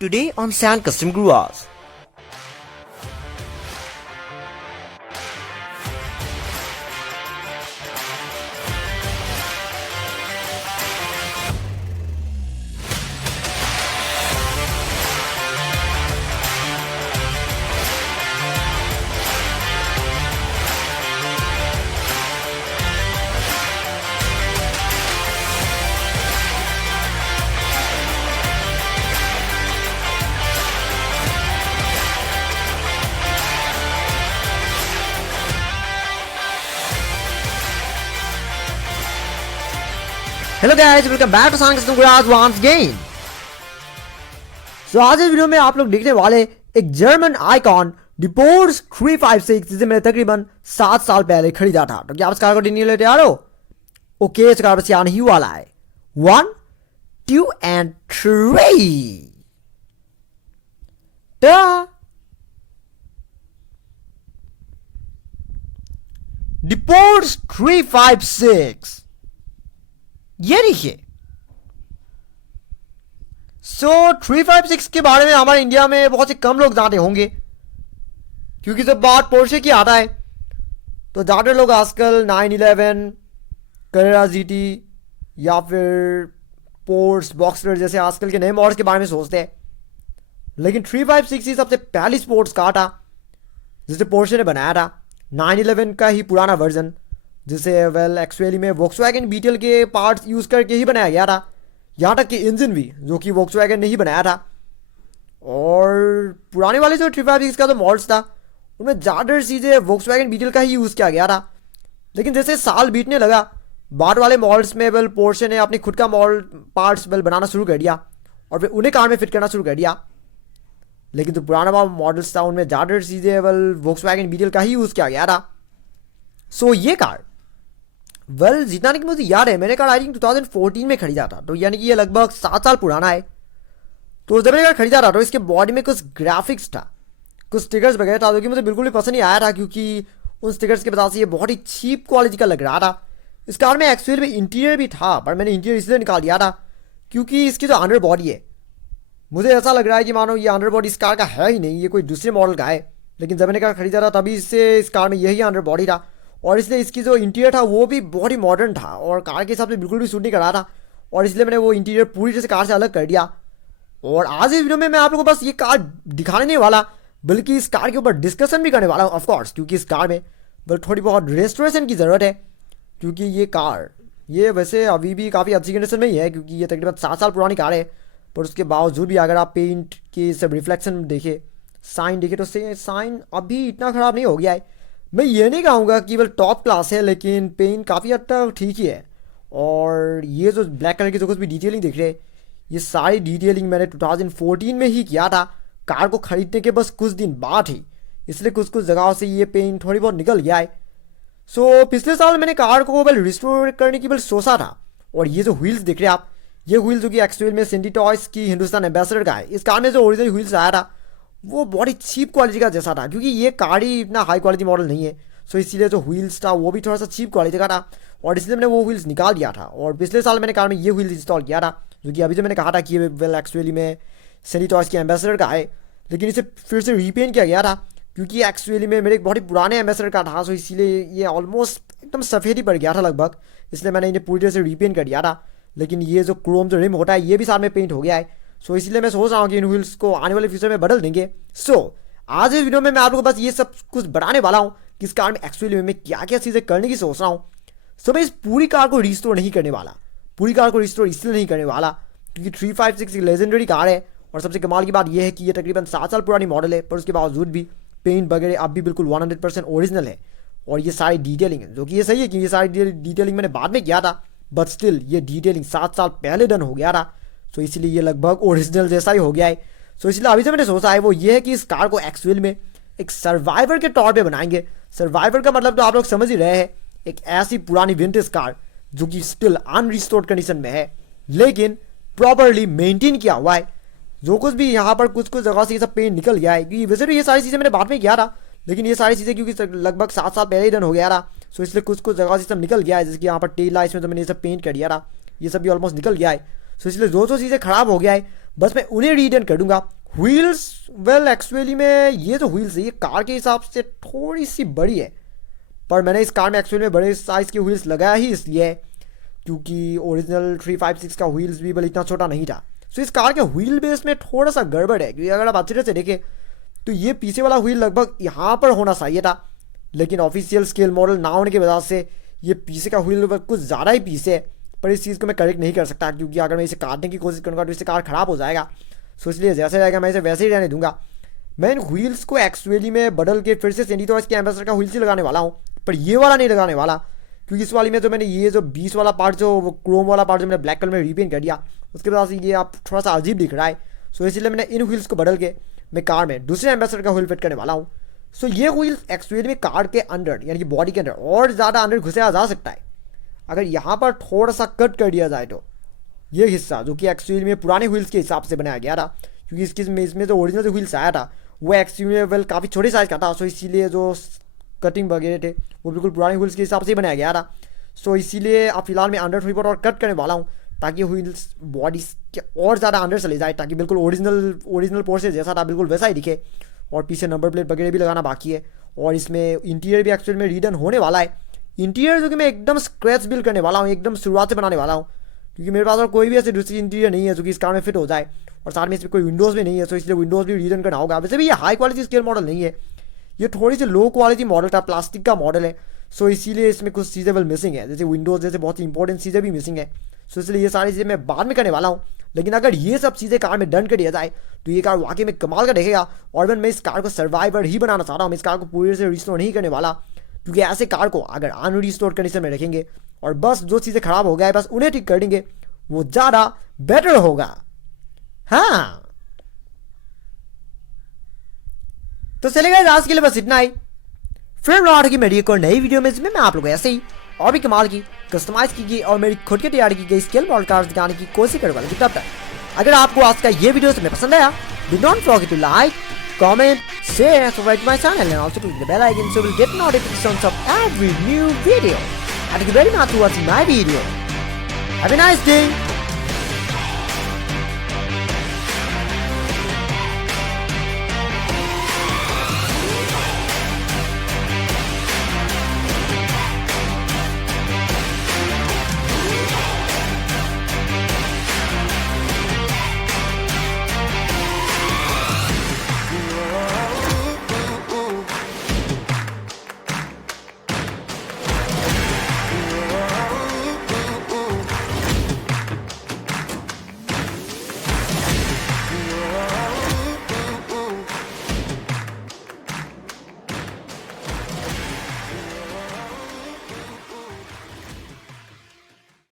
Today on Sand Custom Guas. Hello guys, welcome back to Sand Custom Guras once again. So आज इस video में आप लोग देखने वाले एक जर्मन आइकॉन डिपोर्स 356 जिसे मैंने तकरीबन 7 साल पहले खरीदा था। तो क्या आप इस कार को डिनी लेते आ रहे हो? ओके, इस कार बस आने ही वाला है। 1, 2 and 3 डिपोर्स 356 ये देखिए। 356 के बारे में हमारे इंडिया में बहुत से कम लोग जानते होंगे, क्योंकि जब बात पोर्शे की आता है तो ज़्यादा लोग आजकल 911, करेरा जीटी या फिर पोर्स बॉक्सर जैसे आजकल के नए मॉडल्स के बारे में सोचते हैं। लेकिन 356 ही सबसे पहली स्पोर्ट्स कार था जिसे पोर्शे ने बनाया था। 911 का ही पुराना वर्जन जिसे एक्चुअली में वोक्सवैगन बीटल के पार्ट्स यूज़ करके ही बनाया गया था। यहाँ तक कि इंजन भी जो कि वोक्सवैगन ने ही बनाया था। और पुराने वाले जो 356 का जो मॉडल्स था उनमें ज़्यादा चीज़ें वोक्सवैगन बीटल का ही यूज़ किया गया था। लेकिन जैसे साल बीतने लगा, बाद वाले मॉडल्स में पोर्शे ने अपने खुद का मॉडल पार्ट्स बनाना शुरू कर दिया और फिर उन्हें कार में फिट करना शुरू कर दिया। लेकिन जो पुराना मॉडल्स था उनमें ज़्यादा चीज़ें वोक्सवैगन बीटल का ही यूज़ किया गया था। ये कार जितना कि मुझे याद है, मैंने कार आई थिंक 2014 में खरीदा था, तो यानी कि ये लगभग 7 साल पुराना है। तो जब मैंने कार खरीदा था तो इसके बॉडी में कुछ ग्राफिक्स था, कुछ स्टिकर्स वगैरह था जो कि मुझे बिल्कुल भी पसंद नहीं आया था, क्योंकि उन स्टिकर्स के वजह से ये बहुत ही चीप क्वालिटी का लग रहा था। इस कार में एक्चुअल में इंटीरियर भी था, पर मैंने इंटीरियर इसलिए निकाल दिया था क्योंकि इसकी जो अंडर बॉडी है, मुझे ऐसा लग रहा है कि मानो ये अंडर बॉडी इस कार का है ही नहीं, ये कोई दूसरे मॉडल का है। लेकिन जब मैंने कार खरीदा था तभी इससे इस कार में यही अंडर बॉडी था, और इसलिए इसकी जो इंटीरियर था वो भी बहुत ही मॉडर्न था और कार के हिसाब से बिल्कुल भी सूट नहीं कर रहा था, और इसलिए मैंने वो इंटीरियर पूरी तरह से कार से अलग कर दिया। और आज इस वीडियो में मैं आप लोगों को बस ये कार दिखाने नहीं वाला, बल्कि इस कार के ऊपर डिस्कशन भी करने वाला हूँ ऑफकोर्स, क्योंकि इस कार में थोड़ी बहुत रेस्टोरेशन की ज़रूरत है। क्योंकि ये कार ये वैसे अभी भी काफ़ी अच्छी कंडीशन में ही है, क्योंकि ये तकरीबन 7 साल पुरानी कार है। पर उसके बावजूद भी अगर आप पेंट के सब रिफ्लेक्शन देखें, साइन देखें, तो साइन अभी इतना ख़राब नहीं हो गया है। मैं ये नहीं कहूँगा कि टॉप क्लास है, लेकिन पेंट काफ़ी हद तक ठीक ही है। और ये जो ब्लैक कलर की जो कुछ भी डिटेलिंग दिख रही है, ये सारी डिटेलिंग मैंने 2014 में ही किया था, कार को ख़रीदने के बस कुछ दिन बाद ही, इसलिए कुछ कुछ जगहों से ये पेंट थोड़ी बहुत निकल गया है। पिछले साल मैंने कार को रिस्टोर करने की सोचा था। और ये जो व्हील्स दिख रहे हैं आप, ये व्हील्स जो कि एक्चुअल में सेंटी टॉयज की हिंदुस्तान एम्बेसडर का है। इस कार में जो ओरिजिनल व्हील्स आया था वो बहुत ही चीप क्वालिटी का जैसा था, क्योंकि ये कार ही इतना हाई क्वालिटी मॉडल नहीं है। इसीलिए जो व्हील्स था वो भी थोड़ा सा चीप क्वालिटी का था, और इसलिए मैंने वो व्हील्स निकाल दिया था। और पिछले साल मैंने कार में ये व्हील्स इंस्टॉल किया था, जो कि अभी जो मैंने कहा था कि ये एक्चुअली में सेंटी टॉयज के एम्बेसडर का है, लेकिन इसे फिर से रीपेंट किया गया था, क्योंकि एक्चुअली में मेरे एक बहुत ही पुराने एम्बेसडर का था। इसीलिए ये ऑलमोस्ट एकदम सफ़ेद ही पड़ गया था लगभग, इसलिए मैंने इन्हें पूरी तरह से रीपेंट कर दिया था। लेकिन ये जो क्रोम जो रिम होता है ये भी साथ में पेंट हो गया है। इसलिए मैं सोच रहा हूँ कि इन व्हील्स को आने वाले फ्यूचर में बदल देंगे। आज इस वीडियो में मैं आप लोगों को बस ये सब कुछ बताने वाला हूँ कि इस कार में एक्चुअली में क्या क्या चीज़ें करने की सोच रहा हूँ। मैं इस पूरी कार को रिस्टोर नहीं करने वाला, पूरी कार को रिस्टोर इसलिए नहीं करने वाला क्योंकि 356 एक लेजेंडरी कार है। और सबसे कमाल की बात यह है कि ये तकरीबन 7 साल पुरानी मॉडल है, पर उसके बावजूद भी पेंट वगैरह अब भी बिल्कुल 100% ओरिजिनल है। और ये सारी डिटेलिंग है, जो कि ये सही है कि ये सारी डिटेलिंग मैंने बाद में किया था, बट स्टिल ये डिटेलिंग 7 साल पहले डन हो गया था। इसलिए ये लगभग ओरिजिनल जैसा ही हो गया है। इसलिए अभी से मैंने सोचा है वो ये है कि इस कार को एक्चुअल में एक सर्वाइवर के तौर पे बनाएंगे। सर्वाइवर का मतलब तो आप लोग समझ ही रहे हैं, एक ऐसी पुरानी विंटेज कार जो कि स्टिल अनरिस्टोर्ड कंडीशन में है, लेकिन प्रॉपरली मेंटेन किया हुआ है। जो कुछ भी यहाँ पर कुछ कुछ जगह से ये सब पेंट निकल गया है, क्योंकि वैसे तो ये सारी चीज़ें मैंने बाद में किया था, लेकिन ये सारी चीज़ें क्योंकि लगभग 7 साल पहले ही डन हो गया था, इसलिए कुछ कुछ जगह से सब निकल गया है। जैसे कि यहाँ पर टेल लाइट्स में तो मैंने ये सब पेंट कर दिया था, ये सब भी ऑलमोस्ट निकल गया है। इसलिए जो चीज़ें ख़राब हो गया है बस मैं उन्हें रिटर्न कर दूंगा। व्हील्स वेल एक्चुअली में ये जो व्हील्स है ये कार के हिसाब से थोड़ी सी बड़ी है, पर मैंने इस कार में एक्चुअली में बड़े साइज़ के व्हील्स लगाया ही इसलिए है क्योंकि ओरिजिनल 356 का व्हील्स भी बल इतना छोटा नहीं था। सो इस कार के व्हील बेस में थोड़ा सा गड़बड़ है, क्योंकि अगर आप अच्छे से देखें तो ये पीछे वाला व्हील लगभग यहाँ पर होना चाहिए था, लेकिन ऑफिशियल स्केल मॉडल ना होने की वजह से ये पीछे का व्हील कुछ ज़्यादा ही पीछे है। पर इस चीज़ को मैं करेक्ट नहीं कर सकता, क्योंकि अगर मैं इसे काटने की कोशिश करूँगा तो इससे कार ख़राब हो जाएगा। सो इसलिए जैसे रहेगा मैं इसे वैसे ही रहने दूंगा। मैं इन व्हील्स को एक्चुअली में बदल के फिर से सेंडी तो इसके एम्बेसडर का व्हील्स ही लगाने वाला हूँ, पर ये वाला नहीं लगाने वाला, क्योंकि इस वाली में तो मैंने ये जो 20 वाला पार्ट जो वो क्रोम वाला पार्ट जो मैंने ब्लैक कलर में रिपेंट कर दिया, उसके बाद से ये आप थोड़ा सा अजीब दिख रहा है। सो इसलिए मैंने इन व्हील्स को बदल के मैं कार में दूसरे एम्बेसडर का व्हील फिट करने वाला हूँ। सो ये व्हील्स एक्चुअली में कार के अंदर यानी कि बॉडी के अंदर और ज़्यादा अंदर घुसाया जा सकता है अगर यहाँ पर थोड़ा सा कट कर दिया जाए तो। ये हिस्सा जो कि एक्चुअली में पुराने व्हील्स के हिसाब से बनाया गया था, क्योंकि इसमें जो ओरिजिनल जो व्हील्स आया था वो एक्चुअली में वेल काफ़ी छोटे साइज़ का था। सो इसीलिए जो कटिंग वगैरह थे वो बिल्कुल पुराने व्हील्स के हिसाब से ही बनाया गया था। सो इसीलिए अब फिलहाल मैं अंडर 3 और कट करने वाला हूँ ताकि व्हील्स बॉडी के और ज़्यादा अंदर चले जाए, ताकि बिल्कुल ओरिजिनल पोर्शन जैसा था बिल्कुल वैसा ही दिखे। और पीछे नंबर प्लेट वगैरह भी लगाना बाकी है, और इसमें इंटीरियर भी एक्चुअली में रीडन होने वाला है। इंटीरियर जो कि मैं एकदम स्क्रैच बिल्ड करने वाला हूँ, एकदम शुरुआत से बनाने वाला हूँ, क्योंकि मेरे पास और कोई भी ऐसी दूसरी इंटीरियर नहीं है जो कि इस कार में फिट हो जाए, और साथ में इसमें कोई विंडोज़ भी नहीं है। सो इसलिए विंडोज़ भी रीडन करना होगा। वैसे भी ये हाई क्वालिटी स्केल मॉडल नहीं है, ये थोड़ी सी लो क्वालिटी मॉडल था, प्लास्टिक का मॉडल है। सो इसीलिए इसमें कुछ चीज़ें वेल मिसिंग है, जैसे विंडोज़ जैसे बहुत ही इंपॉर्टेंट चीज़ें भी मिसिंग है। सो इसलिए ये सारी चीज़ें मैं बाद में करने वाला हूँ। लेकिन अगर ये सब चीज़ें कार में डन कर दिया जाए तो ये कार वाकई में कमाल का देखेगा। और मैं इस कार को सर्वाइवर ही बनाना चाह रहा हूँ, मैं इस कार को पूरी से रिस्टोर नहीं करने वाला, क्योंकि ऐसे कार को अगर अनरिस्टोर्ड कंडीशन में रखेंगे और बस जो चीज़ें खराब हो गया है बस उन्हें ठीक कर देंगे, वो ज़्यादा बेटर होगा। हाँ, तो चलेगा आज के लिए बस इतना ही। फिर लौट की मेरी एक और नई वीडियो में जिसमें मैं आप लोग ऐसे ही और भी कमाल की कस्टमाइज की गई और मेरी खुद की तैयारी की गई स्केल मॉडल कार्स दिखाने की कोशिश करने वाला। तब तक अगर आपको आज का ये वीडियो तुम्हें पसंद आया, do not forget to like, comment, share and subscribe to my channel, and also click the bell icon so you will get notifications of every new video. And thank you very much for watching my video. Have a nice day.